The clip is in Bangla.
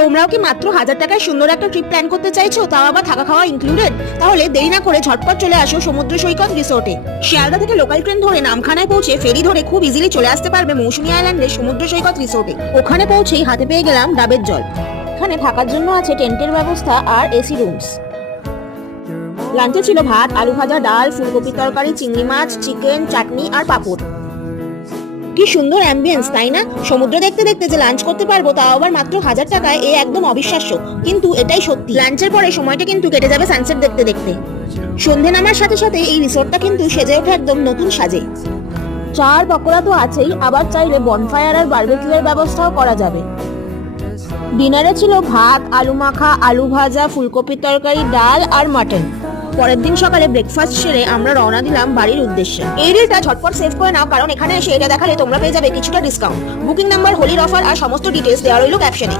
তোমরাও কি মাত্র 1000 টাকায় সুন্দর একটা ট্রিপ প্ল্যান করতে চাইছো, তাও আবার থাকা খাওয়া ইনক্লুডেড? তাহলে দেরি না করে ঝটপট চলে আসো সমুদ্র সৈকত রিসোর্টে। শিয়ালদা থেকে লোকাল ট্রেন ধরে নামখানায় পৌঁছে ফেরি ধরে খুব ইজিলি চলে আসতে পারবে মৌসুমী আইল্যান্ডের সমুদ্র সৈকত রিসোর্টে। ওখানে পৌঁছেই হাতে পেয়ে গেলাম ডাবের জল। এখানে থাকার জন্য আছে টেন্টের ব্যবস্থা আর এসি রুমস। লাঞ্চে ছিল ভাত, আলু ভাজা, ডাল, ফুলকপির তরকারি, চিংড়ি মাছ, চিকেন, চাটনি আর পাঁপড়। কি সুন্দর অ্যাম্বিয়েন্স, তাই না? সমুদ্র দেখতে দেখতে যে লাঞ্চ করতে পারবো, তাও আবার মাত্র 1000 টাকায়, এ একদম অবিশ্বাস্য, কিন্তু এটাই সত্যি। লাঞ্চের পরে সময়টা কিন্তু কেটে যাবে সানসেট দেখতে দেখতে। সন্ধে নামার সাথে সাথে এই রিসোর্টটা কিন্তু সেজে ওঠে একদম নতুন সাজে। চা আর পকোড়া তো আছেই, আবার চাইলে বনফায়ার আর বারবিকিউ এর ব্যবস্থাও করা যাবে। ডিনারে ছিল ভাত, আলু মাখা, আলু ভাজা, ফুলকপির তরকারি, ডাল আর মাটন। পরের দিন সকালে ব্রেকফাস্ট সেরে আমরা রওনা দিলাম বাড়ির উদ্দেশ্যে। এই রিলটা ঝটপট সেভ করে নাও, কারণ এখানে এসে এটা দেখালে তোমরা পেয়ে যাবে কিছুটা ডিসকাউন্ট। বুকিং নাম্বার, হোলির অফার আর সমস্ত ডিটেলস দেওয়া রইল ক্যাপশনে।